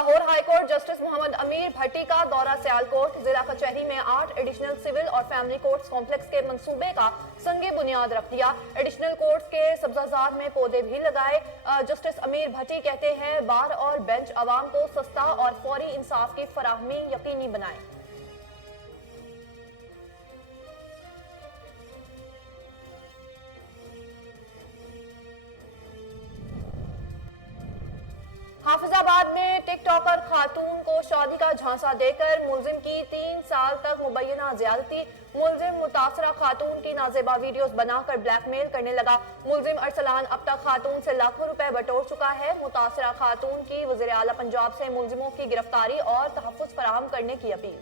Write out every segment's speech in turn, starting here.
Lahore high court justice Mohammad Amir Bhatti का दौरा सियालकोट। जिला कचहरी में 8 एडिशनल सिविल और फैमिली कोर्ट्स कॉम्प्लेक्स के मंसूबे का संगे बुनियाद रख दिया। एडिशनल कोर्ट्स के सब्जाजार में पौधे भी लगाए। जस्टिस अमीर भट्टी कहते हैं बार और बेंच अवाम को सस्ता और फौरी इंसाफ की फराहमी यकीनी बनाए। हाफिजाबाद में टिक टॉकर खातून को शादी का झांसा देकर मुलजिम की 3 साल तक मुबैना ज्यादती। मुलजिम मुतासरा खातून की नाजेबा वीडियोस बनाकर ब्लैकमेल करने लगा। मुलजिम अरसलान अब तक खातून से लाखों रुपए बटोर चुका है। मुतासरा खातून की वज़ीर आला पंजाब से मुलजिमों की गिरफ्तारी और तहफ़्फ़ुज़ फराहम करने की अपील।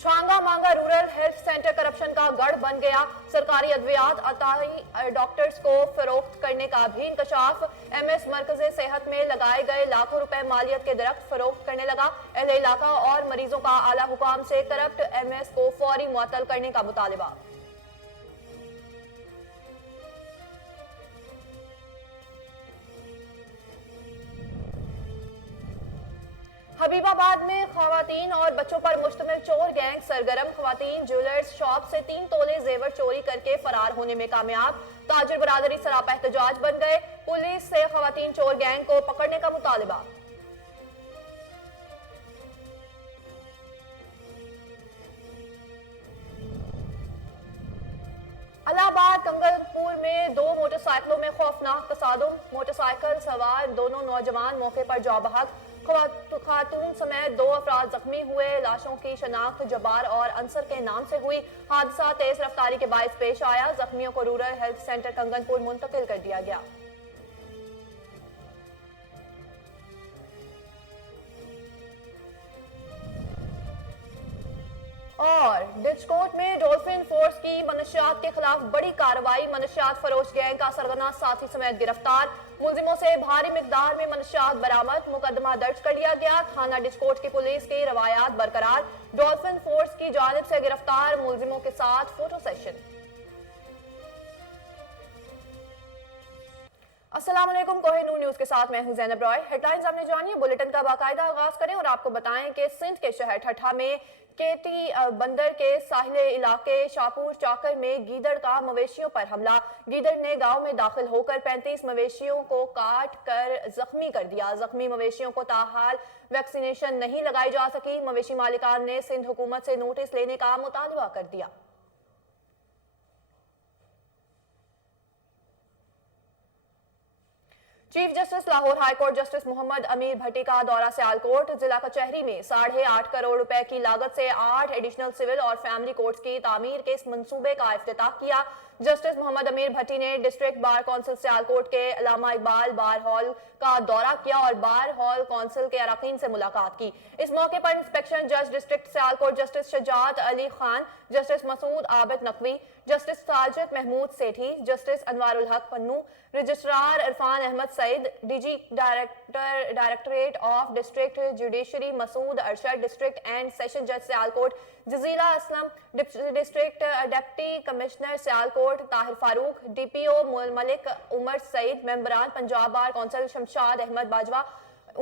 छांगा मांगा रूरल हेल्थ सेंटर करप्शन का गढ़ बन गया। सरकारी अद्वियात अताई डॉक्टर्स को फरोख्त करने का भी इंकशाफ। एमएस मरकज़े सेहत में लगाए गए लाखों रुपए मालियत के दरख्त फरोख्त करने लगा। अहले इलाका और मरीजों का आला हुकाम से करप्ट एमएस को फौरी मुअत्तल करने का मुतालिबा। हबीबाबाद में खवातीन और बच्चों पर मुश्तमिल चोर गैंग सरगर्म। खवातीन ज्वेलर्स शॉप से 3 तोले जेवर चोरी करके फरार होने में कामयाब। ताजिर बरादरी सरापा एहतजाज बन गए। पुलिस से खवातीन चोर गैंग को पकड़ने का मुतालिबा। इलाहाबाद कंगलपुर में 2 मोटरसाइकिलों में खौफनाक तसादुम। मोटरसाइकिल सवार दोनों नौजवान मौके पर जाँ बहक। खातून समेत 2 अफराद जख्मी हुए। लाशों की शनाख्त जब्बार और अंसर के नाम से हुई। हादसा तेज रफ्तारी के बायस पेश आया। जख्मियों को रूरल हेल्थ सेंटर कंगनपुर मुंतकिल कर दिया गया। और डिस्कोट में डॉल्फिन फोर्स की मनशियात के खिलाफ बड़ी कार्रवाई। मनशियात फरोश गैंग का सरगना साथी समेत गिरफ्तार। मुलजिमों से भारी मिकदार में मनशियात बरामद। मुकदमा दर्ज कर लिया गया। थाना डिस्कोट की पुलिस की रवायात बरकरार। डॉल्फिन फोर्स की जानिब से गिरफ्तार मुलजिमों के साथ फोटो सेशन। अस्सलाम वालेकुम, कोहिनूर न्यूज के साथ मैं हूं ज़ैनब रॉय। हेडलाइंस आपने जानिए, बुलेटिन का बाकायदा आगाज करें और आपको बताएं कि सिंध के शहर ठट्ठा में केटी बंदर के साहिले इलाके शाहपुर चाकर में गीदड़ का मवेशियों पर हमला। गीदड़ ने गांव में दाखिल होकर 35 मवेशियों को काट कर जख्मी कर दिया। जख्मी मवेशियों को ताहाल वैक्सीनेशन नहीं लगाई जा सकी। मवेशी मालिकान ने सिंध हुकूमत से नोटिस लेने का मुतालबा कर दिया। Chief justice Lahore high court justice Mohammad Amir Bhatti का दौरा सियालकोट। जिला कचहरी में 8.5 करोड़ रुपए की लागत से 8 एडिशनल सिविल और फैमिली कोर्ट्स की तामीर के इस मंसूबे का इफ्तिताह किया। जस्टिस मोहम्मद अमीर भट्टी ने डिस्ट्रिक्ट बार काउंसिल सियालकोट के अल्लामा इकबाल बार हॉल का दौरा किया और बार हॉल काउंसिल के अरकान से मुलाकात की। इस मौके पर इंस्पेक्शन जज district Sialkot justice शजात Ali Khan, justice Masood Abid Naqvi, justice Sajid Mahmood सेठी, जस्टिस अनवारुल हक Pannu, registrar Irfan Ahmad Saeed, DG directorate of district judiciary Masood Arshad, district and session जज Sialkot Jazila Aslam, district deputy commissioner Sialkot Tahir Farooq, DPO Malik Umar Saeed, मेंबरान Punjab bar council Shamshad Ahmad Bajwa,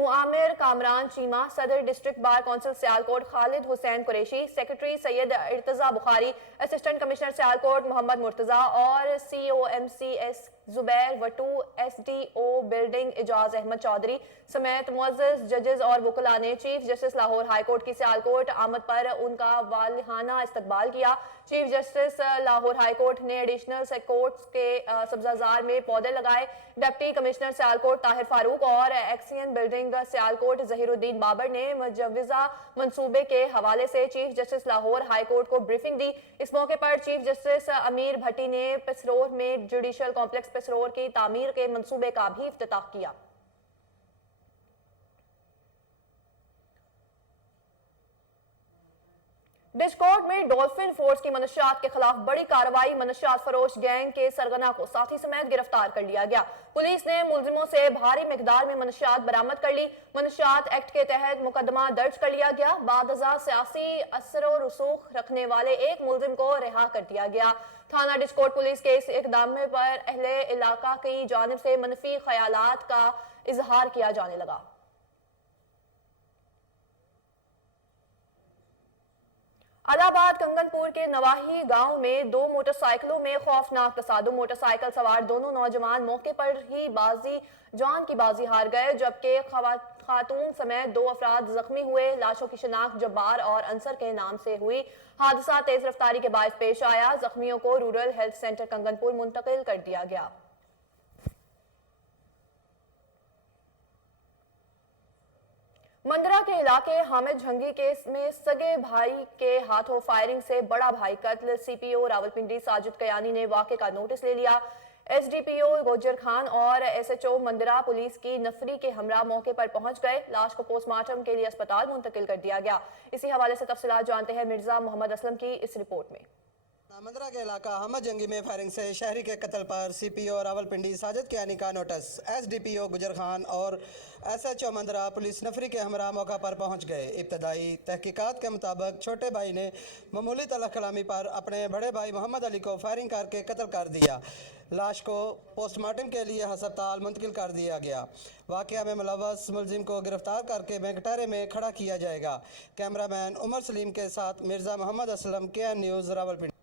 Aamir Kamran Cheema, सदर district bar council Sialkot Khalid Hussain Qureshi, secretary Syed Irtaza Bukhari, assistant commissioner Sialkot Mohammad Murtaza और COMCS Zubair Wattoo, SDO building Ejaz Ahmed Chaudhry समेत मुअज़्ज़ज़ जजेस और वकला ने chief justice Lahore high court की सियालकोट आमद पर उनका वालिहाना इस्तकबाल किया। Chief justice Lahore high court ने एडिशनल कोर्ट्स के सब्जाजार में पौधे लगाए। डिप्टी कमिश्नर सियालकोट ताहिर फारूक और एक्सियन बिल्डिंग सियालकोट जहीरुद्दीन बाबर ने मुजव्वज़ा मंसूबे के हवाले से chief justice Lahore high court को ब्रीफिंग दी। इस मौके पर चीफ जस्टिस अमीर भट्टी ने पिसरोर में जुडिशल कॉम्प्लेक्स पिसरोर की तामीर के मंसूबे का भी इफ्तिताह किया। डिस्कॉर्ड में डॉल्फिन फोर्स की मनशियात के खिलाफ बड़ी कार्रवाई। मनशियात फरोश गैंग के सरगना को साथी समेत गिरफ्तार कर लिया गया। पुलिस ने मुलजिमों से भारी मिकदार में मनशियात बरामद कर ली। मनशियात एक्ट के तहत मुकदमा दर्ज कर लिया गया। बादजा सियासी असर और रसूख रखने वाले एक मुलजिम को रिहा कर दिया गया। थाना डिस्कॉर्ड पुलिस के इस इकदाम पर अहले इलाका की जानिब से मनफी ख्यालात का इजहार किया जाने लगा। इलाहाबाद कंगनपुर के नवाही गांव में दो मोटरसाइकिलों में खौफनाक तसादुम। मोटरसाइकिल सवार दोनों नौजवान मौके पर ही जान की बाजी हार गए, जबकि खातून समेत दो अफराद जख्मी हुए। लाशों की शिनाख्त जब्बार और अंसर के नाम से हुई। हादसा तेज रफ्तारी के बायस पेश आया। जख्मियों को रूरल हेल्थ सेंटर कंगनपुर मुंतकिल कर दिया गया। मंदरा के इलाके हामिद झंगी केस में सगे भाई के हाथों फायरिंग से बड़ा भाई कत्ल। सीपीओ रावलपिंडी साजिद कयानी ने वाक़े का नोटिस ले लिया। एसडीपीओ गुज्जर खान और एसएचओ मंदरा पुलिस की नफरी के हमरा मौके पर पहुंच गए। लाश को पोस्टमार्टम के लिए अस्पताल मुंतकिल कर दिया गया। इसी हवाले से तफसीलात जानते हैं मिर्जा मोहम्मद असलम की इस रिपोर्ट में। मंदरा के इलाका हामिद जंगी में फायरिंग से शहरी के कत्ल पर सीपीओ रावलपिंडी साजिद कयानी का नोटिस। एसडीपीओ गुज्जर खान और एसएचओ मंदरा पुलिस नफरी के हमरा मौका पर पहुंच गए। इब्तदाई तहकीकात के मुताबिक छोटे भाई ने मामूली तलख कलामी पर अपने बड़े भाई मोहम्मद अली को फायरिंग करके कत्ल कर दिया। लाश को पोस्टमार्टम के लिए अस्पताल मुंतकिल कर दिया गया। वाक़या में मुलव्वस मुलजिम को गिरफ्तार करके बैंकटारे में खड़ा किया जाएगा। कैमरामैन उमर सलीम के साथ मिर्जा मोहम्मद असलम, केएन न्यूज़, रावलपिंडी।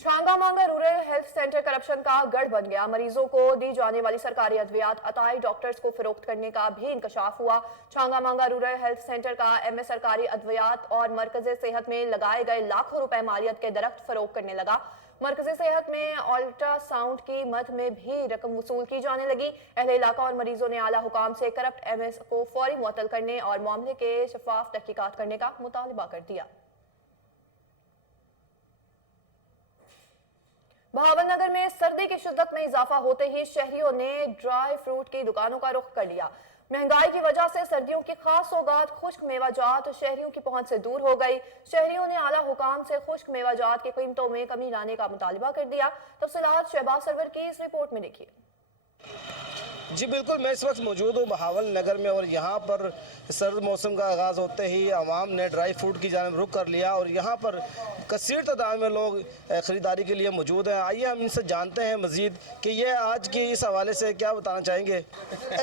छांगा मांगा रूरल हेल्थ सेंटर करप्शन का गढ़ बन गया। मरीजों को दी जाने वाली सरकारी अद्वियात अताई डॉक्टर्स को फरोख्त करने का भी इंकशाफ हुआ। छांगा मांगा रूरल हेल्थ सेंटर का एमए सरकारी अद्वियात और मरकज़े सेहत में लगाए गए लाखों रुपए मालियत के दरख्त फरोख्त करने लगा। मरकज़े सेहत में अल्ट्रासाउंड की मद में भी रकम वसूल की जाने लगी। अहले इलाका और मरीजों ने आला हुकाम से करप्ट एमए को फौरी मुअत्तल करने और मामले के शफाफ तहकीकात करने का मुतालबा कर दिया। बहावलनगर में सर्दी की शिद्दत में इजाफा होते ही शहरियों ने ड्राई फ्रूट की दुकानों का रुख कर लिया। महंगाई की वजह से सर्दियों की खास सौगात खुश्क मेवाजात शहरियों की पहुंच से दूर हो गई। शहरियों ने आला हुकाम से खुश्क मेवाजात की कीमतों में कमी लाने का मुतालबा कर दिया। तफसीलात शहबाज सरवर की इस रिपोर्ट में देखिए। जी बिल्कुल, मैं इस वक्त मौजूद हूँ बहावल नगर में और यहाँ पर सर्द मौसम का आगाज़ होते ही आवाम ने ड्राई फ्रूट की जानिब रुख कर लिया और यहाँ पर कसीर तादाद में लोग ख़रीदारी के लिए मौजूद हैं। आइए हम इनसे जानते हैं मज़ीद कि ये आज की इस हवाले से क्या बताना चाहेंगे।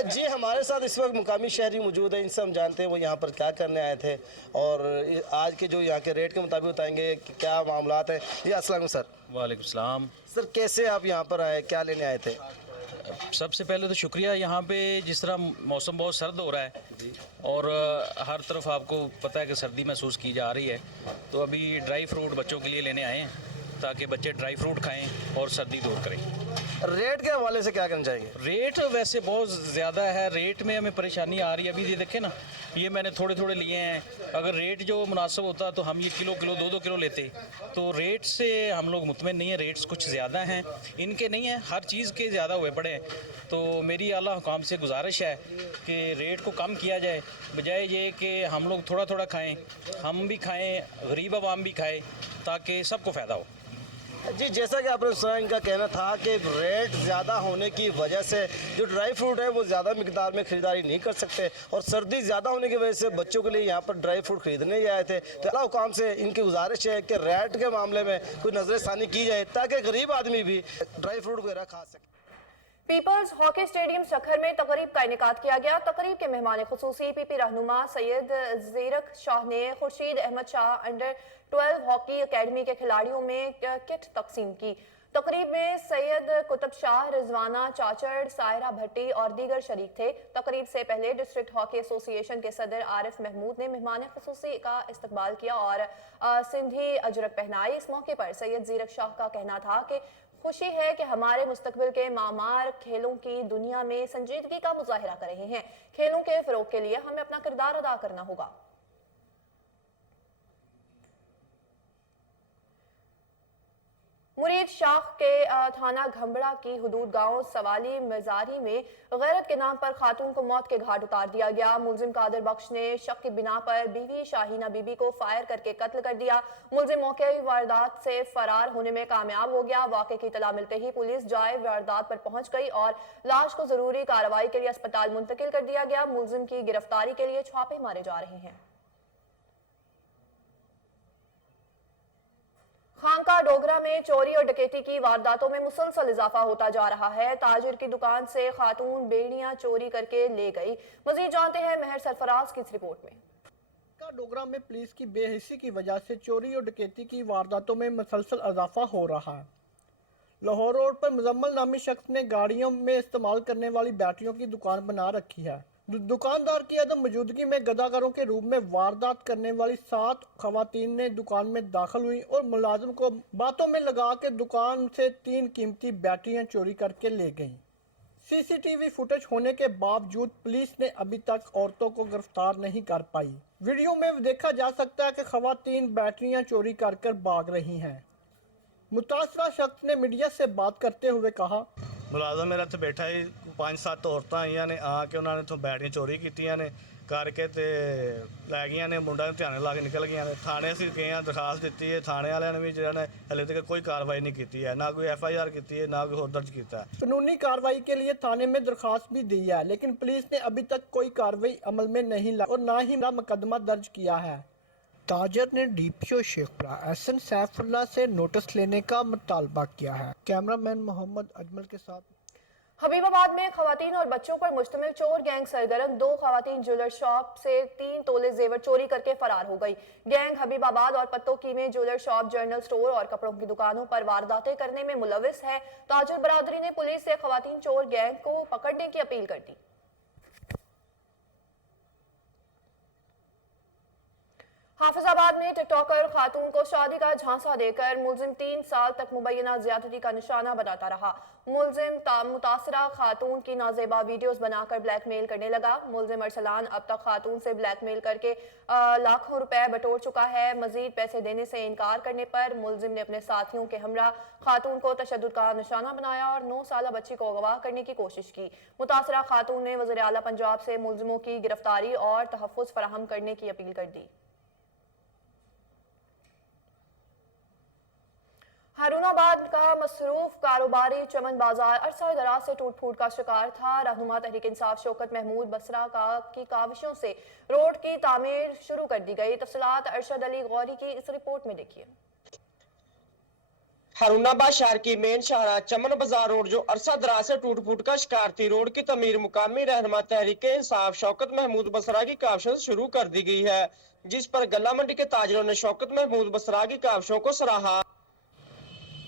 जी, हमारे साथ इस वक्त मुकामी शहरी मौजूद हैं, इनसे हम जानते हैं वो यहाँ पर क्या करने आए थे और आज के जो यहाँ के रेट के मुताबिक बताएँगे कि क्या मामलात हैं। जी अस्सलाम वालेकुम सर। वालेकुम सलाम। सर कैसे आप यहाँ पर आए, क्या लेने आए थे? सबसे पहले तो शुक्रिया। यहाँ पे जिस तरह मौसम बहुत सर्द हो रहा है और हर तरफ आपको पता है कि सर्दी महसूस की जा रही है, तो अभी ड्राई फ्रूट बच्चों के लिए लेने आए हैं ताकि बच्चे ड्राई फ्रूट खाएं और सर्दी दूर करें। रेट के हवाले से क्या करना चाहेंगे? रेट वैसे बहुत ज़्यादा है, रेट में हमें परेशानी आ रही है। अभी ये देखें ना, ये मैंने थोड़े थोड़े लिए हैं। अगर रेट जो मुनासिब होता तो हम ये किलो किलो 2-2 किलो लेते। तो रेट से हम लोग मुतमिन नहीं है, रेट्स कुछ ज़्यादा हैं, इनके नहीं हैं, हर चीज़ के ज़्यादा हुए पड़े हैं। तो मेरी आला हुकाम से गुजारिश है कि रेट को कम किया जाए, बजाय ये कि हम लोग थोड़ा थोड़ा खाएँ, हम भी खाएँ, गरीब आवाम भी खाए, ताकि सबको फ़ायदा हो। जी, जैसा कि आपने सुना, इनका कहना था कि रेट ज़्यादा होने की वजह से जो ड्राई फ्रूट है वो ज़्यादा मिकदार में ख़रीदारी नहीं कर सकते और सर्दी ज़्यादा होने की वजह से बच्चों के लिए यहाँ पर ड्राई फ्रूट ख़रीदने ही आए थे। तो अल्लाह हुकाम से इनकी गुजारिश है कि रेट के मामले में कोई नज़रसानी की जाए ताकि गरीब आदमी भी ड्राई फ्रूट वगैरह खा सके। पीपल्स हॉकी स्टेडियम शखर में तकरीब का इनेकाद किया गया। तकरीब के मेहमान खुसूसी पीपी रहनुमा सैयद ज़ीरक शाह ने Khurshid Ahmed Shah under 12 hockey academy के खिलाड़ियों में किट तकसीम की। तकरीब में सैयद कुतुब शाह, रिजवाना चाचड़, सायरा भट्टी और दीगर शरीक थे। तकरीब से पहले डिस्ट्रिक्ट हॉकी एसोसिएशन के सदर आरिफ महमूद ने मेहमान खुसूसी का इस्तकबाल किया और सिंधी अजरक पहनाई। इस मौके पर सैयद ज़ीरक शाह का कहना था कि खुशी है कि हमारे मुस्तकबिल के मामार खेलों की दुनिया में संजीदगी का मुजाहिरा कर रहे हैं। खेलों के फरोग के लिए हमें अपना किरदार अदा करना होगा। मुरीद मजीद शाख के थाना घंबड़ा की हदूद गांव सवाली मजारी में गैरत के नाम पर खातून को मौत के घाट उतार दिया गया। मुलजिम कादिर बख्श ने शक की बिना पर बीवी शाहीना बीबी को फायर करके कत्ल कर दिया। मुलजिम मौके वारदात से फरार होने में कामयाब हो गया। वाक़े की इत्तला मिलते ही पुलिस जाए वारदात पर पहुंच गई और लाश को जरूरी कार्रवाई के लिए अस्पताल मुंतकिल कर दिया गया। मुलजिम की गिरफ्तारी के लिए छापे मारे जा रहे हैं। खानका डोगरा में चोरी और डकैती की वारदातों में मुसलसल इजाफा होता जा रहा है। ताजिर की दुकान से खातून बेड़ियां चोरी करके ले गई। मजीद जानते हैं मेहर सरफराज की इस रिपोर्ट में। खानका डोगरा में पुलिस की बेहिसी की वजह से चोरी और डकैती की वारदातों में मुसलसल इजाफा हो रहा है। लाहौर रोड पर मुजम्मल नामी शख्स ने गाड़ियों में इस्तेमाल करने वाली बैटरियों की दुकान बना रखी है। दुकानदार की अदम मौजूदगी में गदागरों के रूप में वारदात करने वाली 7 खवातीन ने दुकान में दाखिल हुई और मुलाजिम को बातों में लगा के दुकान से 3 कीमती बैटरियां चोरी करके ले गईं। सीसीटीवी फुटेज होने के बावजूद पुलिस ने अभी तक औरतों को गिरफ्तार नहीं कर पाई। वीडियो में देखा जा सकता है कि खवातीन बैटरियां चोरी कर कर भाग रही हैं। मुतासरा शख्स ने मीडिया से बात करते हुए कहा, ਮੁਲਾਜ਼ਮ ਮੇਰਾ ਇੱਥੇ ਬੈਠਾ ਹੀ 5-7 ਔਰਤਾਂ ਆਈਆਂ ਨੇ ਆ ਕੇ ਉਹਨਾਂ ਨੇ ਇੱਥੋਂ ਬੈਟਰੀਆਂ ਚੋਰੀ ਕੀਤੀਆਂ ਨੇ ਕਰਕੇ ਤੇ ਲੈ ਗਈਆਂ ਨੇ ਮੁੰਡਾ ਨੂੰ ਧਿਆਨ ਲਾ ਕੇ ਨਿਕਲ ਗਈਆਂ ਨੇ। ਥਾਣੇ ਅਸੀਂ ਗਏ ਆ ਦਰਖਾਸਤ ਦਿੱਤੀ ਹੈ। ਥਾਣੇ ਵਾਲਿਆਂ ਨੇ ਵੀ ਜਿਹੜਾ ਨੇ ਹਲੇ ਤੱਕ ਕੋਈ ਕਾਰਵਾਈ ਨਹੀਂ ਕੀਤੀ ਹੈ, ਨਾ ਕੋਈ FIR ਕੀਤੀ ਹੈ, ਨਾ ਕੋਈ ਹੋਰ ਦਰਜ ਕੀਤਾ है। कानूनी कार्रवाई के लिए थाने में दरखास्त भी दी है, लेकिन पुलिस ने अभी तक कोई कार्रवाई अमल में नहीं लाई और ना ही मुकदमा दर्ज किया है। ताजर ने DPO शेखपुरा SN सैफुल्लाह से नोटिस लेने का मुतालबा किया है। कैमरामैन मोहम्मद अजमल के साथ। हबीबाबाद में खवातीन और बच्चों पर मुश्तमिल चोर गैंग सरगर्म 2 खवातीन ज्वेलर शॉप से 3 तोले जेवर चोरी करके फरार हो गई। गैंग हबीबाबाद और पत्तोकी में ज्वेलर शॉप, जनरल स्टोर और कपड़ों की दुकानों पर वारदातें करने में मुलविस है। ताजर बरादरी ने पुलिस से खवातीन चोर गैंग को पकड़ने की अपील कर दी। हाफिजाबाद में टिकटॉकर खातून को शादी का झांसा देकर मुलजिम 3 साल तक मुबैना ज्यादती का निशाना बनाता रहा। मुलजिम मुतासरा खातून की नाजेबा वीडियोस बनाकर ब्लैकमेल करने लगा। मुलजिम अरसलान अब तक खातून से ब्लैकमेल करके लाखों रुपए बटोर चुका है। मजीद पैसे देने से इनकार करने पर मुलजिम ने अपने साथियों के हमरा खातून को तशद्दुद का निशाना बनाया और 9 साल बच्ची को अगवा करने की कोशिश की। मुतासरा खातून ने वज़ीर आला पंजाब से मुलजिमों की गिरफ्तारी और तहफ़्फ़ुज़ फराहम करने की अपील कर दी। हारूनाबाद का मसरूफ कारोबारी चमन बाजार अरसा दराज से टूट फूट का शिकार था। रहनुमा तहरीक इंसाफ शौकत महमूद बसरा की काविशों से रोड की तामीर शुरू कर दी गई। तफसीलात अरशद अली गौरी की इस रिपोर्ट में देखिए। हारूनाबाद शहर की मेन शाहरा चमन बाजार रोड जो अरसा दराज से टूट फूट का शिकार थी, रोड की तमीर मुकामी रहनुमा तहरीक इंसाफ शौकत महमूद बसरा की काविशों से शुरू कर दी गई है, जिस पर गल्ला मंडी के ताजरों ने शौकत महमूद बसरा की काविशों को सराहा।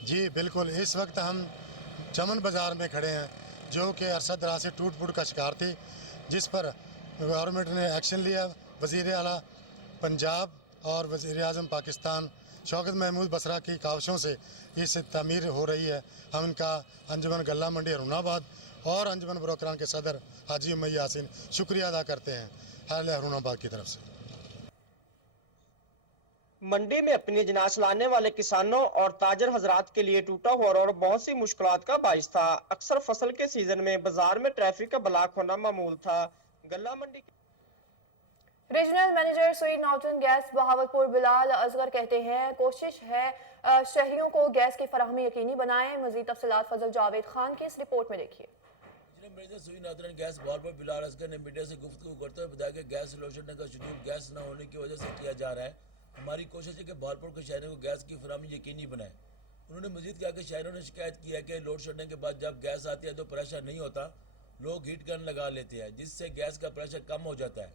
जी बिल्कुल, इस वक्त हम चमन बाज़ार में खड़े हैं जो कि अरसा दराज से टूट फूट का शिकार थी, जिस पर गवर्नमेंट ने एक्शन लिया। वज़ीर आला पंजाब और वज़ीर आज़म पाकिस्तान शौकत महमूद बसरा की काविशों से इस तामीर हो रही है। हम इनका अंजुमन गल्ला मंडी हारूनाबाद और अंजुमन ब्रोकरान के सदर हाजी उमैया यासीन शुक्रिया अदा करते हैं अहले हारूनाबाद की तरफ से। मंडी में अपनी अजनास लाने वाले किसानों और ताजर हजरात के लिए टूटा हुआ रोड बहुत सी मुश्किलात का बाइस था। अक्सर फसल के सीजन में बाजार में ट्रैफिक का ब्लॉक होना मामूल था। गल्ला मंडी regional manager Sui Northern gas Bahawalpur Bilal Asghar कहते हैं कोशिश है शहरियों को गैस की फराहमी यकीनी बनाएं। मजीद तफसीलात फजल जावेद खान की इस रिपोर्ट में देखिए। मैनेजर स्वीट नाउटन गैस बहावलपुर बिलाल असगर ने मीडिया से गुफ्तगू करते हुए बताया कि गैस लोड शेडिंग का शेड्यूल गैस न होने की वजह से किया जा रहा है। हमारी कोशिश है कि बहावलपुर के शहरों को गैस की फराहमी यकीनी बनाए। उन्होंने मजीद कहा कि शहरों ने शिकायत की है कि लोड शेडिंग के बाद जब गैस आती है तो प्रेशर नहीं होता, लोग हीट गन लगा लेते हैं जिससे गैस का प्रेशर कम हो जाता है।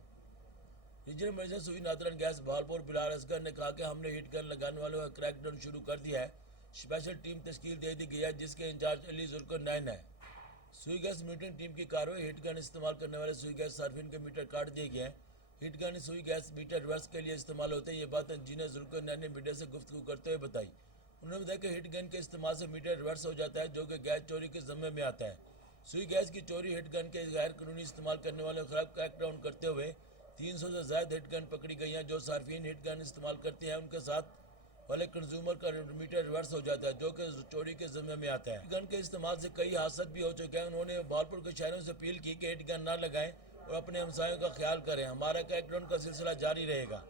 Regional manager Sui Northern gas Bahawalpur Bilal Asghar ने कहा कि हमने हीट गन लगाने वालों का क्रैकडाउन शुरू कर दिया है। स्पेशल टीम तश्कील दे दी गई है जिसके इंचार्ज अली जुल्करनैन है। सुई गैस मीटरिंग टीम की कार्रवाई हीट गन इस्तेमाल करने वाले सुई गैस सार्फिन के मीटर काट दिए गए हैं। हीट गन सुई गैस मीटर रिवर्स के लिए इस्तेमाल होते हैं। ये बात इंजीनियर जुल्करनैन ने मीडिया से गुफ्तगू करते हुए बताई। उन्होंने बताया कि हीट गन के इस्तेमाल से मीटर रिवर्स हो जाता है जो कि गैस चोरी के ज़म्मे में आता है। सुई गैस की चोरी हीट गन के गैर कानूनी इस्तेमाल करने वालों के खिलाफ क्रैकडाउन करते हुए 300 से ज़्यादा हीट गन पकड़ी गई हैं। जो सार्फिन हीट गन इस्तेमाल करते हैं उनके साथ वाले कंज्यूमर का मीटर रिवर्स हो जाता है, जो कि चोरी के ज़िम्मे में आता है। गन के इस्तेमाल से कई हादसे भी हो चुके हैं। उन्होंने भावलपुर के शहरों से अपील की कि हेड गन ना लगाएं और अपने हमसायों का ख्याल करें। हमारा क्रैकडाउन का सिलसिला जारी रहेगा।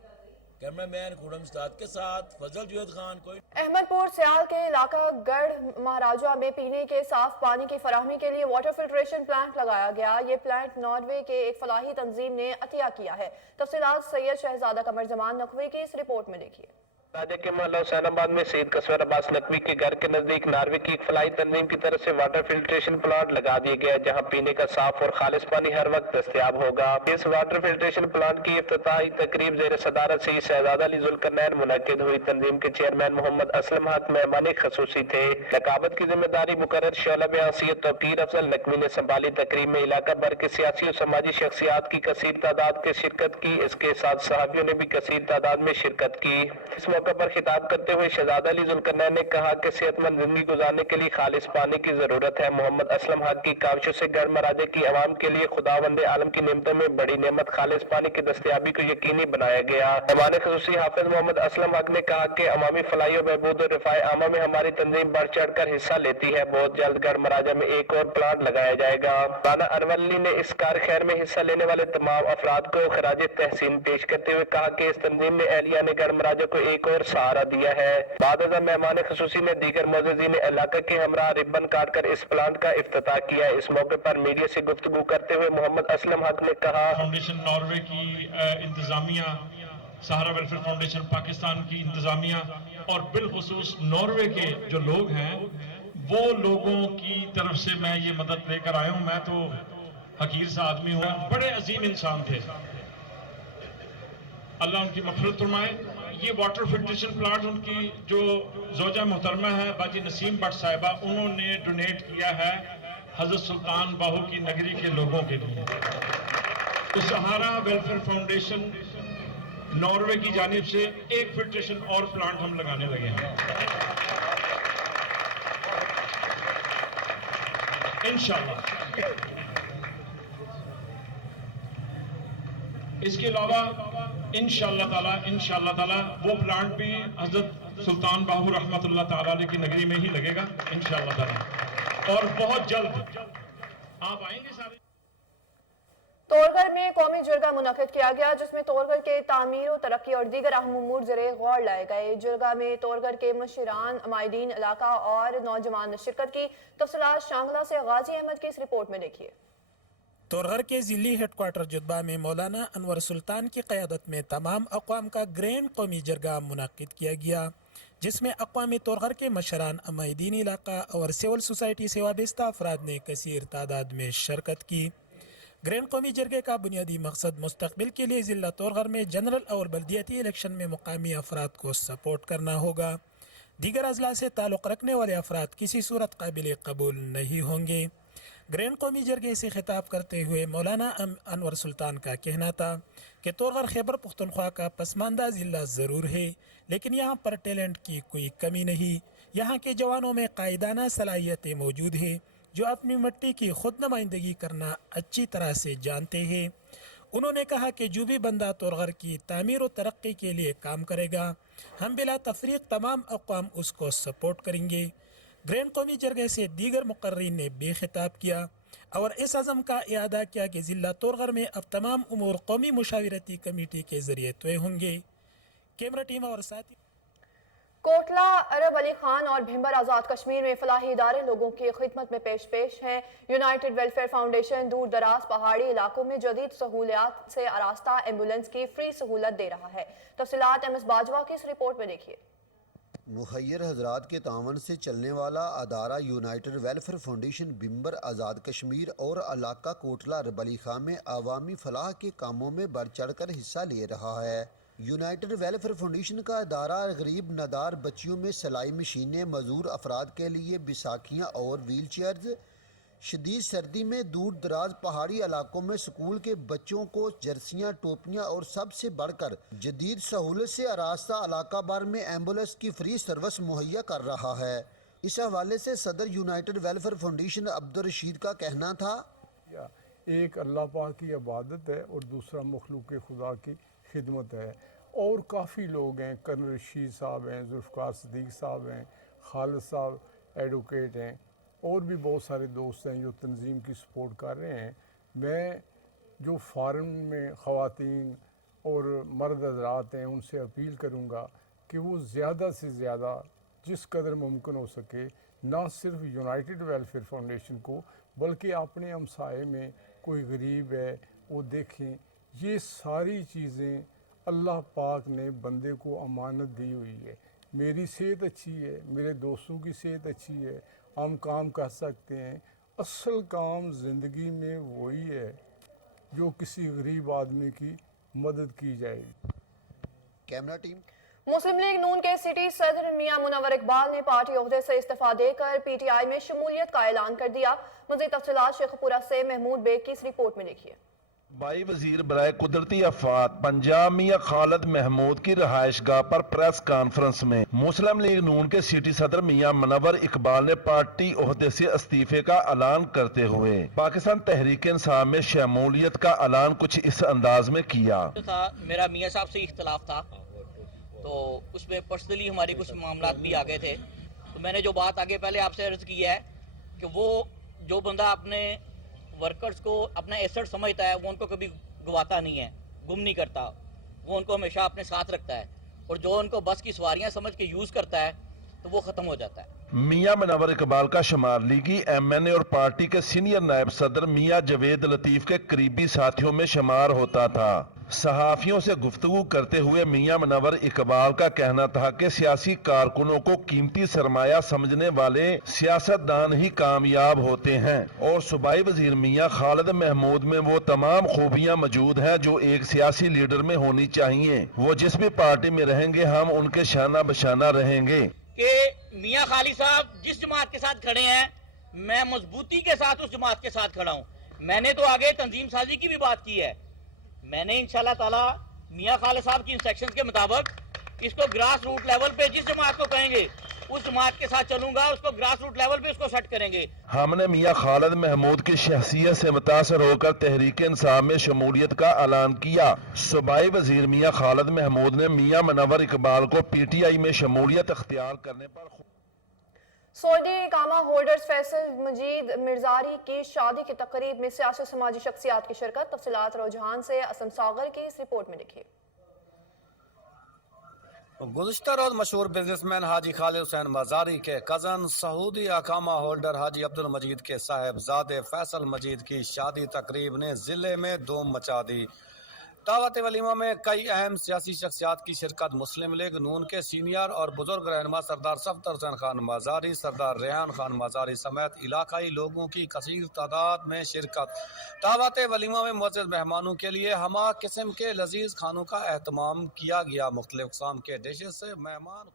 कैमरामैन खुरम उस्ताद के साथ फजल जुवेद खान। कोई अहमदपुर सियाल के इलाका गढ़ महाराजा में पीने के साफ पानी की फराहमी के लिए वाटर फिल्ट्रेशन प्लांट लगाया गया। ये प्लांट नॉर्वे के एक फलाही तंजीम ने अतिया किया है। तफसीलात सैयद शहजादा कमर जमान नकवी की इस रिपोर्ट में देखिए। राज्य के मोहल्ला हुसैनाबाद में सईद कसवर अब्बास नकवी के घर के नजदीक नार्वे की एक फलाई तंजीम की तरफ से वाटर फिल्ट्रेशन प्लांट लगा दिया गया है, जहां पीने का साफ और खालिश पानी हर वक्त दस्तयाब होगा। इस वाटर फिल्ट्रेशन प्लांट की इफ्तिताही तकरीब जेर सदारत सईद शहजादा अली जुल्करनैन मुनक्किद हुई। तंजीम के चेयरमैन मोहम्मद असलम हक मेहमान खसूसी थे। रकाबत की जिम्मेदारी मुकर्रर शोलब हसीयत तौकीर अफजल नकवी ने संभाली। तकरीब में इलाका भर के सियासी और समाजी शख्सियात की कसीर तादाद के शिरकत की। इसके साथ सहाफियों ने भी कसीर तादाद में शिरकत की। इस मौके पर खिताब करते हुए शहजादा अली जुल्करनैन ने कहा कि सेहतमंद जिंदगी गुजारने के लिए खालिश पानी की जरूरत है। मोहम्मद असलम हक की काविशों से गढ़ महाराजा की आवाम के लिए खुदावंद आलम की नेमतों में बड़ी नेमत खालिश पानी की दस्तयाबी को यकीनी बनाया गया। मेहमान खसूसी हाफिज मोहम्मद असलम हक ने कहा कि अवामी फलाई और बहबूद और रिफाए आमा में हमारी तंजीम बढ़ चढ़ कर हिस्सा लेती है। बहुत जल्द गढ़ महाराजा में एक और प्लांट लगाया जाएगा। राना अरवली ने इस कार खैर में हिस्सा लेने वाले तमाम अफराद को खराज तहसीन पेश करते हुए कहा कि इस तंजीम में एहलिया ने गढ़ महाराजा को एक और सहारा दिया है। बाद मेहमान खसूसी ने दीगर मोअज़्ज़िज़ीन इलाका के हमरा रिबन काट कर इस प्लांट का इफ्तिताह किया। इस मौके पर मीडिया से गुफ्तगू करते हुए मोहम्मद असलम हक ने कहा, फाउंडेशन नॉर्वे की इंतजामिया, सहारा वेलफेयर फाउंडेशन पाकिस्तान की इंतजामिया और बिलखुसूस नॉर्वे के जो लोग हैं, वो लोगों की तरफ से मैं ये मदद लेकर आया हूँ। मैं तो हकीर सा आदमी हूँ, बड़े अजीम इंसान थे, अल्लाह उनकी मग़फ़िरत फरमाए। ये वाटर फिल्ट्रेशन प्लांट उनकी जो ज़ौजा मोहतरमा है बाजी नसीम भट्ट साहिबा, उन्होंने डोनेट किया है हज़रत सुल्तान बाहू की नगरी के लोगों के लिए। तो सहारा वेलफेयर फाउंडेशन नॉर्वे की जानिब से एक फिल्ट्रेशन और प्लांट हम लगाने लगे हैं इंशाअल्लाह। इसके अलावा इंशाअल्लाह ताला वो प्लांट भी हजरत सुल्तान बाहू रहमतुल्लाह ताला अलैह की नगरी में ही लगेगा इंशाअल्लाह ताला, और बहुत जल्द आप आएंगे सारे। तोरगढ़ में कौमी जुलगा मुनक्किद किया गया, जिसमें तोरगढ़ के तामीर और तरक्की और दीगर अहम उमूर ज़ेरे गौर लाए गए। जुलगा में तोरगढ़ के मशीरान, अमायदीन इलाका और नौजवान ने शिरकत की। तफसीलात शांगला से गाजी अहमद की इस रिपोर्ट में देखिए। तोरगढ़ के ज़िली हेडक्वार्टर जुद्बा में मौलाना अनवर सुल्तान की क़यादत में तमाम अक़वाम का ग्रैंड कौमी जरगा मुनक्किद किया गया, जिसमें अक़वाम तोरगढ़ के मशरान, अमायदीन इलाका और सिविल सोसाइटी से वाबस्ता अफराद ने कसीर तादाद में शिरकत की। ग्रैंड कौमी जरगे का बुनियादी मकसद मुस्तक़बिल के लिए ज़िला तोरगढ़ में जनरल और बल्दियाती इलेक्शन में मुकामी अफराद को सपोर्ट करना होगा। दीगर अजला से ताल्लुक़ रखने वाले अफराद किसी सूरत काबिल कबूल नहीं होंगे। ग्रैंड कौमी जरगे से खिताब करते हुए मौलाना अनवर सुल्तान का कहना था कि तोरगढ़ खैबर पख्तूनख्वा का पसमानदा ज़िला ज़रूर है, लेकिन यहाँ पर टैलेंट की कोई कमी नहीं। यहाँ के जवानों में कायदाना सलाहियतें मौजूद हैं, जो अपनी मिट्टी की खुद नुमाइंदगी करना अच्छी तरह से जानते हैं। उन्होंने कहा कि जो भी बंदा तोरगढ़ की तामीर और तरक्की के लिए काम करेगा, हम बिला तफरीक तमाम अक़वाम उसको सपोर्ट करेंगे। ग्रैंड कौमी जरगे से दीगर मुकर्रीन ने भी खिताब किया और इस अज़म का इआदा किया कि ज़िला तोरगढ़ में अब तमाम उमूर कौमी मुशावरती कमेटी के ज़रिए तय होंगे। कैमरा टीम और साथी कोटला, अरब अली खान और भिंबर आज़ाद कश्मीर में फलाही इदारे लोगों की खिदमत में पेश हैं। यूनाइटेड वेलफेयर फाउंडेशन दूर दराज पहाड़ी इलाकों में जदीद सहूलियात से आरास्ता एम्बुलेंस की फ्री सहूलत दे रहा है। तफसीलात एम एस बाजवा की इस रिपोर्ट में देखिए। मुखय्यर हजरात के तावन से चलने वाला अदारा United welfare foundation Bhimber Azad Kashmir और इलाका कोटला अरब अली खान में अवामी फलाह के कामों में बढ़ चढ़ कर हिस्सा ले रहा है। यूनाइटेड वेलफेयर फाउंडेशन का अदारा गरीब नदार बच्चियों में सिलाई मशीनें, मजदूर अफराद के लिए बिसाखियाँ और व्हील चेयर्स, शदीद सर्दी में दूर दराज पहाड़ी इलाकों में स्कूल के बच्चों को जर्सियाँ, टोपियाँ और सबसे बढ़कर जदीद सहूलत से आरास्ता इलाका भर में एम्बुलेंस की फ्री सर्विस मुहैया कर रहा है। इस हवाले से सदर United welfare foundation Abdul Rashid का कहना था, एक अल्लाह पाक की इबादत है और दूसरा मखलूक खुदा की खिदमत है, اور کافی لوگ ہیں، کرنل رشید صاحب ہیں، ذوالفقار صدیق صاحب ہیں، خالد صاحب ایڈوکیٹ ہیں، اور بھی بہت سارے دوست ہیں جو تنظیم کی سپورٹ کر رہے ہیں۔ میں جو فارم میں خواتین اور مرد حضرات ہیں ان سے اپیل کروں گا کہ وہ زیادہ سے زیادہ جس قدر ممکن ہو سکے نہ صرف یونائٹڈ ویلفیئر فاؤنڈیشن کو بلکہ اپنے ہمسائے میں کوئی غریب ہے وہ دیکھیں۔ یہ ساری چیزیں اللہ پاک نے بندے کو امانت دی ہوئی ہے۔ میری صحت اچھی ہے، میرے دوستوں کی صحت اچھی ہے، ہم کام کر سکتے ہیں۔ اصل کام زندگی میں وہی ہے جو کسی غریب آدمی کی مدد کی جائے۔ کیمرہ ٹیم مسلم لیگ نون کے سٹی صدر میاں منور اقبال نے پارٹی عہدے سے استعفیٰ دے کر پی ٹی آئی میں شمولیت کا اعلان کر دیا۔ مزید تفصیلات شیخ پورہ سے محمود بیگ کی اس رپورٹ میں دیکھیے۔ بائی وزیر برائے قدرتی آفات پنجاب میاں خالد محمود کی رہائش گاہ پر پریس کانفرنس میں مسلم لیگ نون کے سٹی صدر میاں منور اقبال نے پارٹی عہدے سے استعفے کا اعلان کرتے ہوئے پاکستان تحریک انصاف میں شمولیت کا اعلان کچھ اس انداز میں کیا۔ میرا میاں صاحب سے اختلاف تھا تو اس میں پرسنلی ہماری کچھ معاملات بھی آ گئے تھے، تو میں نے جو بات آگے پہلے آپ سے عرض کی ہے کہ وہ جو بندہ اپنے ورکرز کو اپنا ایسٹ سمجھتا ہے وہ ان کو کبھی گواتا نہیں ہے، گم نہیں کرتا، وہ ان کو ہمیشہ اپنے ساتھ رکھتا ہے، اور جو ان کو بس کی سواریاں سمجھ کے یوز کرتا ہے تو وہ ختم ہو جاتا ہے۔ میاں منور اقبال کا شمار لیگی ایم این اے اور پارٹی کے سینئر نائب صدر میاں جوید لطیف کے قریبی ساتھیوں میں شمار ہوتا تھا۔ صحافیوں سے گفتگو کرتے ہوئے میاں منور اقبال کا کہنا تھا کہ سیاسی کارکنوں کو قیمتی سرمایہ سمجھنے والے سیاستدان ہی کامیاب ہوتے ہیں، اور صوبائی وزیر میاں خالد محمود میں وہ تمام خوبیاں موجود ہیں جو ایک سیاسی لیڈر میں ہونی چاہیے۔ وہ جس بھی پارٹی میں رہیں گے ہم ان کے شانہ بشانہ رہیں گے۔ کہ میاں خالی صاحب جس جماعت کے ساتھ کھڑے ہیں میں مضبوطی کے ساتھ اس جماعت کے ساتھ کھڑا ہوں۔ میں نے تو آگے تنظیم سازی کی بھی بات کی ہے، میں نے انشاءاللہ تعالی میاں خالد صاحب کی انسٹرکشنز کے مطابق اس کو گراس روٹ لیول پہ جس جماعت کو کہیں گے اس جماعت کے ساتھ چلوں گا، اس کو گراس روٹ لیول پہ اس کو سیٹ کریں گے۔ ہم نے میاں خالد محمود کی شخصیت سے متاثر ہو کر تحریک انصاف میں شمولیت کا اعلان کیا۔ صوبائی وزیر میاں خالد محمود نے میاں منور اقبال کو پی ٹی آئی میں شمولیت اختیار کرنے پر سعودی اقامہ ہولڈرز فیصل مجید مرزاری کی شادی کی تقریب میں سیاسی سماجی شخصیات کی شرکت۔ تفصیلات رجحان سے اسم ساغر کی اس رپورٹ میں دیکھیے۔ گزشتہ روز مشہور بزنس مین حاجی خالد حسین مزاری کے کزن سعودی اقامہ ہولڈر حاجی عبدالمجید کے صاحبزادے فیصل مجید کی شادی تقریب نے ضلع میں دھوم مچا دی۔ دعوت ولیمہ میں کئی اہم سیاسی شخصیات کی شرکت۔ مسلم لیگ نون کے سینئر اور بزرگ رہنما سردار صفدر حسین خان مزاری، سردار ریحان خان مزاری سمیت علاقائی لوگوں کی کثیر تعداد میں شرکت۔ دعوت ولیمہ میں معزز مہمانوں کے لیے ہمہ قسم کے لذیذ کھانوں کا اہتمام کیا گیا۔ مختلف اقسام کے ڈشز سے مہمان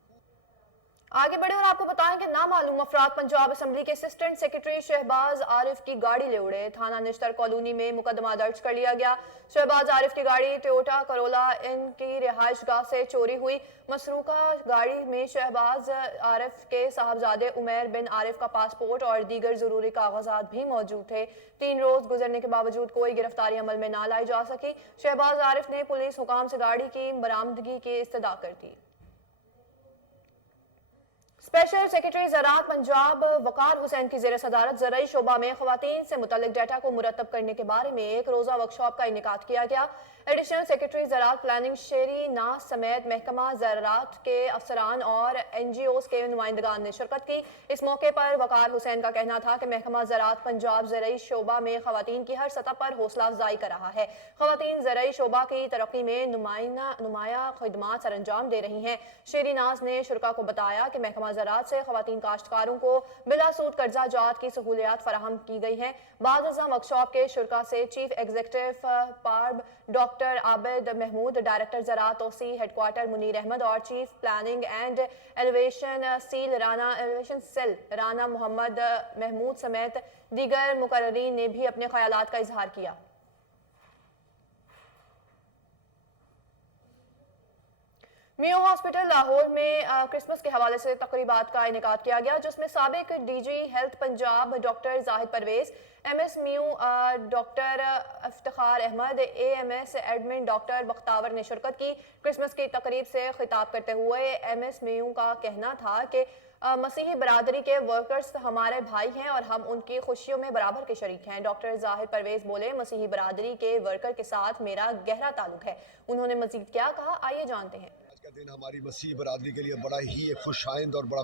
آگے بڑھے اور آپ کو بتائیں کہ نامعلوم افراد پنجاب اسمبلی کے اسسٹنٹ سیکرٹری شہباز عارف کی گاڑی لے اڑے۔ تھانہ نشتر کالونی میں مقدمہ درج کر لیا گیا۔ شہباز عارف کی گاڑی ٹویوٹا کرولا ان کی رہائش گاہ سے چوری ہوئی۔ مسروقہ گاڑی میں شہباز عارف کے صاحبزادے عمیر بن عارف کا پاسپورٹ اور دیگر ضروری کاغذات بھی موجود تھے۔ 3 روز گزرنے کے باوجود کوئی گرفتاری عمل میں نہ لائی جا سکی۔ شہباز عارف نے پولیس حکام سے گاڑی کی برآمدگی کی استدعا کر دی۔ اسپیشل سیکرٹری زراعت پنجاب وقار حسین کی زیر صدارت زرعی شعبہ میں خواتین سے متعلق ڈیٹا کو مرتب کرنے کے بارے میں ایک روزہ ورکشاپ کا انعقاد کیا گیا۔ ایڈیشنل سیکرٹری زراعت پلاننگ شیری ناز سمیت محکمہ زراعت کے افسران اور این جی اوز کے نمائندگان نے شرکت کی۔ اس موقع پر وقار حسین کا کہنا تھا کہ محکمہ زراعت پنجاب زرعی شعبہ میں خواتین کی ہر سطح پر حوصلہ افزائی کر رہا ہے۔ خواتین زرعی شعبہ کی ترقی میں نمایاں خدمات سر انجام دے رہی ہیں۔ شیری ناز نے شرکا کو بتایا کہ محکمہ زراعت سے خواتین کاشتکاروں کو بلا سود قرضہ جات کی سہولیات فراہم کی گئی ہیں۔ بعد ازاں ورکشاپ کے شرکا سے chief executive PARB doctor Abid Mahmood, director زراعت توسیع ہیڈ کوارٹر منیر احمد اور chief planning and evaluation cell Rana Muhammad Mahmood سمیت دیگر مقررین نے بھی اپنے خیالات کا اظہار کیا۔ मियो हॉस्पिटल लाहौर में क्रिसमस के हवाले से तकरीबात का इनेकाद किया गया, जिसमें साबिक DG health Punjab doctor Zahid Pervez, MS Mayo doctor Iftikhar Ahmed, AMS admin doctor Bakhtawar ने शिरकत की। क्रिसमस की तकरीब से खिताब करते हुए एमएस मियो का कहना था कि मसीही बरादरी के वर्कर्स हमारे भाई हैं और हम उनकी खुशियों में बराबर के शरीक हैं। डॉक्टर जाहिद परवेज बोले, मसीही बरादरी के वर्कर के साथ मेरा गहरा ताल्लुक है। उन्होंने मजीद क्या कहा, आइए जानते हैं। का दिन हमारी मसीह बरादरी के लिए बड़ा ही एक खुश आइंद और बड़ा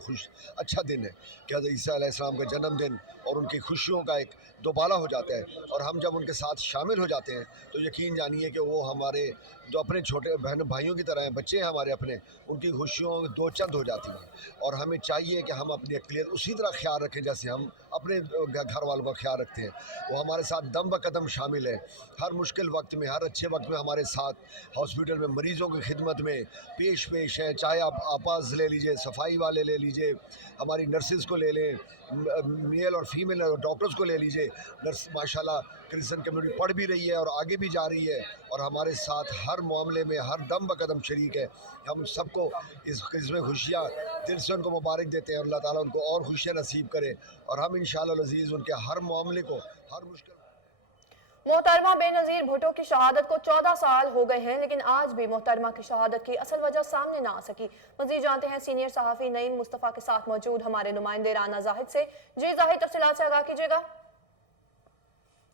अच्छा दिन है कि हज़रत ईसा अलैहिस्सलाम का जन्मदिन और उनकी खुशियों का एक दोबाला हो जाता है, और हम जब उनके साथ शामिल हो जाते हैं तो यकीन जानिए कि वो हमारे जो अपने छोटे बहन भाइयों की तरह हैं, बच्चे हैं हमारे अपने, उनकी खुशियों दो चंद हो जाती हैं। और हमें चाहिए कि हम अपनी अक़लियत उसी तरह ख्याल रखें जैसे हम अपने घर वालों का ख्याल रखते हैं। वो हमारे साथ दम ब कदम शामिल है, हर मुश्किल वक्त में, हर अच्छे वक्त में हमारे साथ हॉस्पिटल में मरीज़ों की खिदमत में पेश है। चाहे आप आपास ले लीजिए, सफाई वाले ले लीजिए, हमारी नर्सेज़ को ले लें, मेल और फीमेल डॉक्टर्स को ले लीजिए। नर्स माशाल्लाह क्रिश्चियन कम्युनिटी पढ़ भी रही है और आगे भी जा रही है और हमारे साथ हर मामले में हर दम ब कदम शरीक है। हम सबको इस किस्म खुशियाँ दिल से उनको मुबारक देते हैं और अल्लाह ताला उनको और खुशियाँ नसीब करे, और हम इंशाअल्लाह अज़ीज़ उनके हर मामले को, हर मुश्किल। मोहतरमा बेनज़ीर भुट्टो की शहादत को 14 साल हो गए हैं, लेकिन आज भी मोहतरमा की शहादत की असल वजह सामने ना आ सकी। मज़ीद जानते हैं सीनियर सहाफ़ी नईम मुस्तफ़ा के साथ मौजूद हमारे नुमाइंदे राना जाहिद से। जी जाहिद, तफसीलात से आगाह कीजिएगा।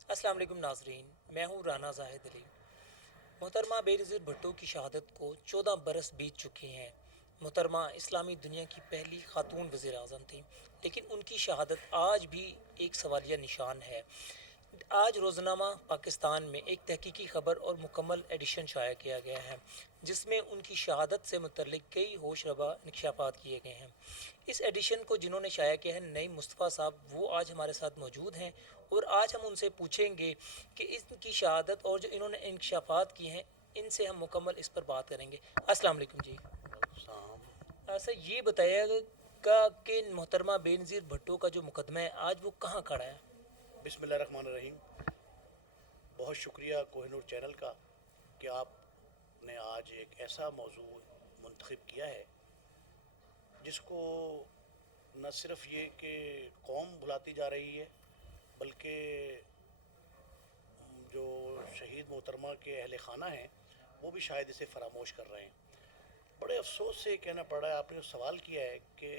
अस्सलाम वालेकुम नाज़रीन, मैं हूँ राना जाहिद अली। मोहतरमा बेनज़ीर भुट्टो की शहादत को 14 बरस बीत चुके हैं। मोहतरमा इस्लामी दुनिया की पहली खातून वज़ीर आज़म थी, लेकिन उनकी शहादत आज भी एक सवालिया निशान है। आज रोज़नामा पाकिस्तान में एक तहकीकी ख़बर और मुकम्मल एडिशन शाया किया गया है, जिसमें उनकी शहादत से मुतल्लिक़ कई होशरबा इंकशाफात किए गए हैं। इस एडिशन को जिन्होंने शाया किया है नईम मुस्तफ़ा साहब, वो आज हमारे साथ मौजूद हैं और आज हम उनसे पूछेंगे कि इनकी शहादत और जो इन्होंने इंकशाफात किए हैं, इनसे हम मुकम्मल इस पर बात करेंगे। अस्सलाम वालेकुम जी। सर, ये बताइएगा कि मोहतरमा बेनज़ीर भुट्टो का जो मुकदमा है आज वो कहाँ खड़ा है? बिस्मिल्लाहिर्रहमानिर्रहीम। बहुत शुक्रिया कोहिनूर चैनल का कि आपने आज एक ऐसा मौजू मुंतखब किया है जिसको न सिर्फ ये कि कौम भुलाती जा रही है, बल्कि जो शहीद मोहतरमा के अहले खाना हैं वो भी शायद इसे फरामोश कर रहे हैं। बड़े अफसोस से कहना पड़ रहा है, आपने जो सवाल किया है कि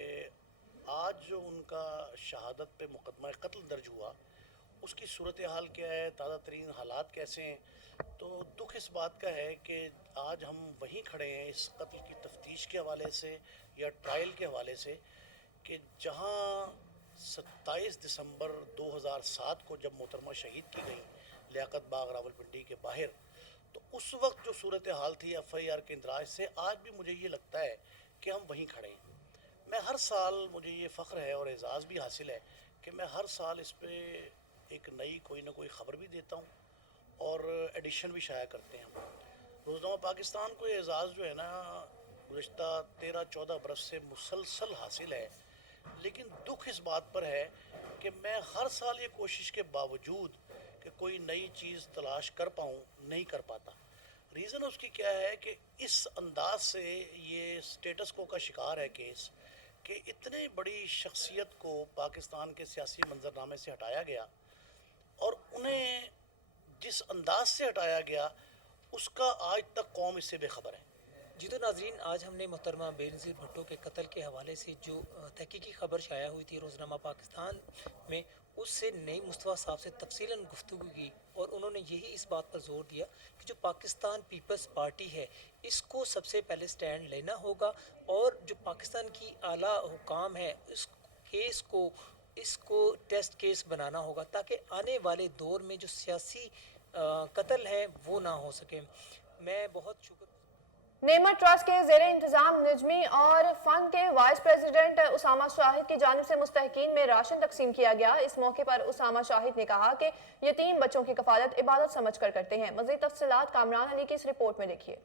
आज जो उनका शहादत पे मुकदमा कत्ल दर्ज हुआ उसकी सूरत हाल क्या है, ताज़ा तरीन हालात कैसे हैं, तो दुख इस बात का है कि आज हम वहीं खड़े हैं इस कत्ल की तफ्तीश के हवाले से या ट्रायल के हवाले से कि जहां 27 दिसंबर 2007 को जब मोहतरमा शहीद की गई लियाकत बाग रावलपिंडी के बाहर, तो उस वक्त जो सूरत हाल थी FIR के इंदराज से आज भी मुझे ये लगता है कि हम वहीं खड़े हैं। मैं हर साल, मुझे ये फ़ख्र है और एज़ाज़ भी हासिल है कि मैं हर साल इस पर एक नई कोई ना कोई ख़बर भी देता हूँ और एडिशन भी शाया करते हैं। रोज़नामा पाकिस्तान को ये एज़ाज़ जो है ना गुज़श्ता 13-14 बरस से मुसलसल हासिल है, लेकिन दुख इस बात पर है कि मैं हर साल ये कोशिश के बावजूद कि कोई नई चीज़ तलाश कर पाऊँ नहीं कर पाता। रीज़न उसकी क्या है कि इस अंदाज से ये स्टेटस को का शिकार है केस कि इतने बड़ी शख्सियत को पाकिस्तान के सियासी मंजरनामे से हटाया गया और उन्हें जिस अंदाज से हटाया गया उसका आज तक कौम इससे बेखबर है। जी तो नाज़रीन, आज हमने मोहतरमा बेनज़ीर भुट्टो के कत्ल के हवाले से जो तहकीकी ख़बर शाया हुई थी रोज़नामा पाकिस्तान में, उससे नईम मुस्तफ़ा साहब से तफसीलन गुफ्तगू की और उन्होंने यही इस बात पर जोर दिया कि जो पाकिस्तान पीपल्स पार्टी है इसको सबसे पहले स्टैंड लेना होगा और जो पाकिस्तान की आला हुकाम है इस केस को इसको टेस्ट केस बनाना होगा ताकि आने वाले दौर में जो सियासी कत्ल है वो ना हो सके। मैं बहुत नेमत ट्रस्ट के ज़ेरे इंतजाम निजमी और फंड के वाइस प्रेसिडेंट उसामा शाहिद की जानिब से मुस्तहिकीन में राशन तकसीम किया गया। इस मौके पर उसामा शाहिद ने कहा कि यतीम बच्चों की कफालत इबादत समझ कर करते हैं। मज़ीद तफसीलात कामरान अली की इस रिपोर्ट में देखिए।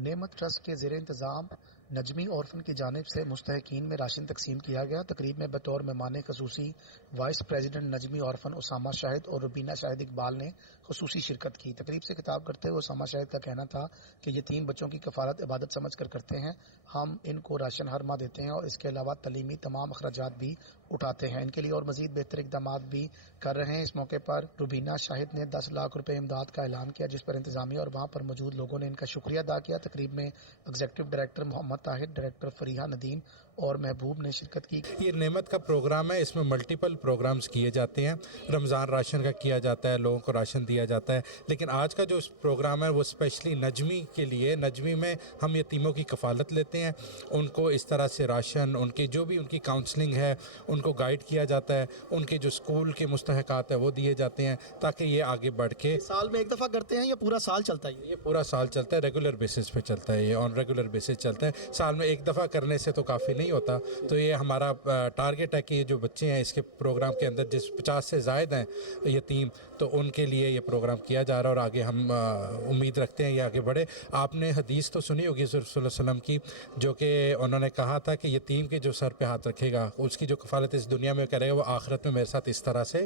नेमत ट्रस्ट के ज़ेरे इंतजाम نجمی اورفن کی جانب سے مستحقین میں راشن تقسیم کیا گیا۔ تقریب میں بطور مہمان خصوصی وائس پریزیڈنٹ نجمی اورفن اسامہ شاہد اور ربینہ شاہد اقبال نے خصوصی شرکت کی۔ تقریب سے خطاب کرتے ہوئے اسامہ شاہد کا کہنا تھا کہ یتیم بچوں کی کفالت عبادت سمجھ کر کرتے ہیں، ہم ان کو راشن ہر ماہ دیتے ہیں اور اس کے علاوہ تعلیمی تمام اخراجات بھی اٹھاتے ہیں، ان کے لیے اور مزید بہتر اقدامات بھی کر رہے ہیں۔ اس موقع پر ربینہ شاہد نے 10 لاکھ روپے امداد کا اعلان کیا، جس پر انتظامیہ اور وہاں پر موجود لوگوں نے ان کا شکریہ ادا کیا۔ تقریب میں ایگزیکٹو ڈائریکٹر محمد طاہر، ڈائریکٹر فریحہ ندیم اور محبوب نے شرکت کی۔ یہ نعمت کا پروگرام ہے، اس میں ملٹیپل پروگرامز کیے جاتے ہیں، رمضان راشن کا کیا جاتا ہے، لوگوں کو راشن دیا جاتا ہے، لیکن آج کا جو پروگرام ہے وہ اسپیشلی نجمی کے لیے۔ نجمی میں ہم یتیموں کی کفالت لیتے ہیں، ان کو اس طرح سے راشن، ان کی جو بھی ان کی کاؤنسلنگ ہے ان کو گائیڈ کیا جاتا ہے، ان کے جو اسکول کے مستحقات ہیں وہ دیے جاتے ہیں تاکہ یہ آگے بڑھ کے۔ سال میں ایک دفعہ کرتے ہیں یا پورا سال چلتا ہے؟ یہ پورا سال چلتا ہے، ریگولر بیسس پہ چلتا ہے، یہ آن ریگولر بیسس چلتا ہے۔ سال میں ایک دفعہ کرنے سے تو کافی نہیں ہوتا، تو یہ ہمارا ٹارگٹ ہے کہ یہ جو بچے ہیں اس کے پروگرام کے اندر جس 50 سے زائد ہیں یتیم، تو ان کے لیے یہ پروگرام کیا جا رہا ہے اور آگے ہم امید رکھتے ہیں یہ آگے بڑھے۔ آپ نے حدیث تو سنی ہوگی صلی اللہ علیہ وسلم کی، جو کہ انہوں نے کہا تھا کہ یتیم کے جو سر پہ ہاتھ رکھے گا اس کی جو کفالت اس دنیا میں کرے گا وہ آخرت میں میرے ساتھ اس طرح سے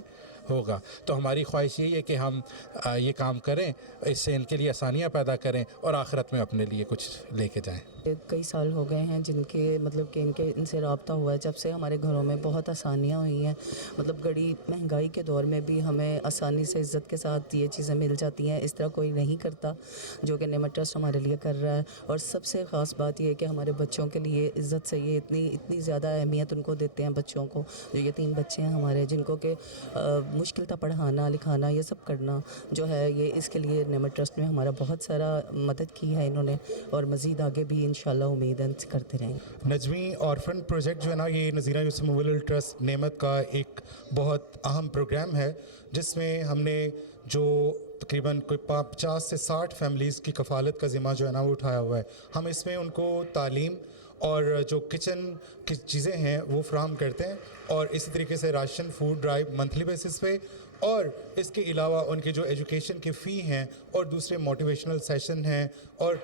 ہوگا۔ تو ہماری خواہش یہی ہے کہ ہم یہ کام کریں، اس سے ان کے لیے آسانیاں پیدا کریں اور آخرت میں اپنے لیے کچھ لے کے جائیں۔ کئی سال ہو گئے ہیں جن کے مطلب کہ ان سے رابطہ ہوا ہے، جب سے ہمارے گھروں میں بہت آسانیاں ہوئی ہیں، مطلب گڑی مہنگائی کے دور میں بھی ہمیں آسانی سے عزت کے ساتھ یہ چیزیں مل جاتی ہیں۔ اس طرح کوئی نہیں کرتا جو کہ نعمت ٹرسٹ ہمارے لیے کر رہا ہے، اور سب سے خاص بات یہ ہے کہ ہمارے بچوں کے لیے عزت سے یہ اتنی زیادہ اہمیت ان کو دیتے ہیں، بچوں کو جو یتیم بچے ہیں ہمارے، جن کو کہ مشکل تھا پڑھانا لکھانا یہ سب کرنا جو ہے، یہ اس کے لیے نعمت ٹرسٹ میں ہمارا بہت سارا مدد کی ہے انہوں نے، اور مزید آگے بھی انشاءاللہ امید ہے کرتے رہیں گے۔ نجمی اورفن پروجیکٹ جو ہے نا، یہ نذیرہ یوسف میموریل ٹرسٹ نعمت کا ایک بہت اہم پروگرام ہے، جس میں ہم نے جو تقریباً کوئی 50 سے 60 فیملیز کی کفالت کا ذمہ جو ہے نا وہ اٹھایا ہوا ہے۔ ہم اس میں ان کو تعلیم اور جو کچن کی چیزیں ہیں وہ فراہم کرتے ہیں، اور اسی طریقے سے ration food drive monthly basis پہ، اور اس کے علاوہ ان کی جو ایجوکیشن کی فی ہیں اور دوسرے موٹیویشنل سیشن ہیں اور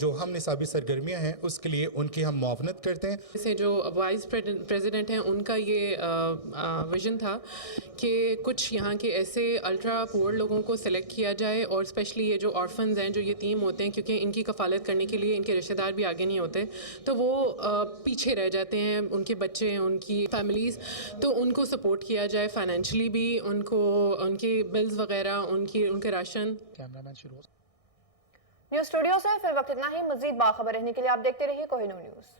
جو ہم نصابی سرگرمیاں ہیں اس کے لیے ان کی ہم معاونت کرتے ہیں۔ جیسے جو وائس پریزیڈنٹ ہیں ان کا یہ ویژن تھا کہ کچھ یہاں کے ایسے الٹرا پور لوگوں کو سلیکٹ کیا جائے، اور اسپیشلی یہ جو آرفنز ہیں جو یتیم ہوتے ہیں، کیونکہ ان کی کفالت کرنے کے لیے ان کے رشتہ دار بھی آگے نہیں ہوتے، تو وہ پیچھے رہ جاتے ہیں، ان کے بچے ان کی فیملیز، تو ان کو سپورٹ کیا جائے فائنینشلی بھی، ان کو ان کے بلز وغیرہ، ان کے راشن۔ کیمرہ مین شروع نیوز اسٹوڈیو سے فی وقت اتنا ہی۔ مزید باخبر رہنے کے لیے آپ دیکھتے رہیے کوہینور نیوز۔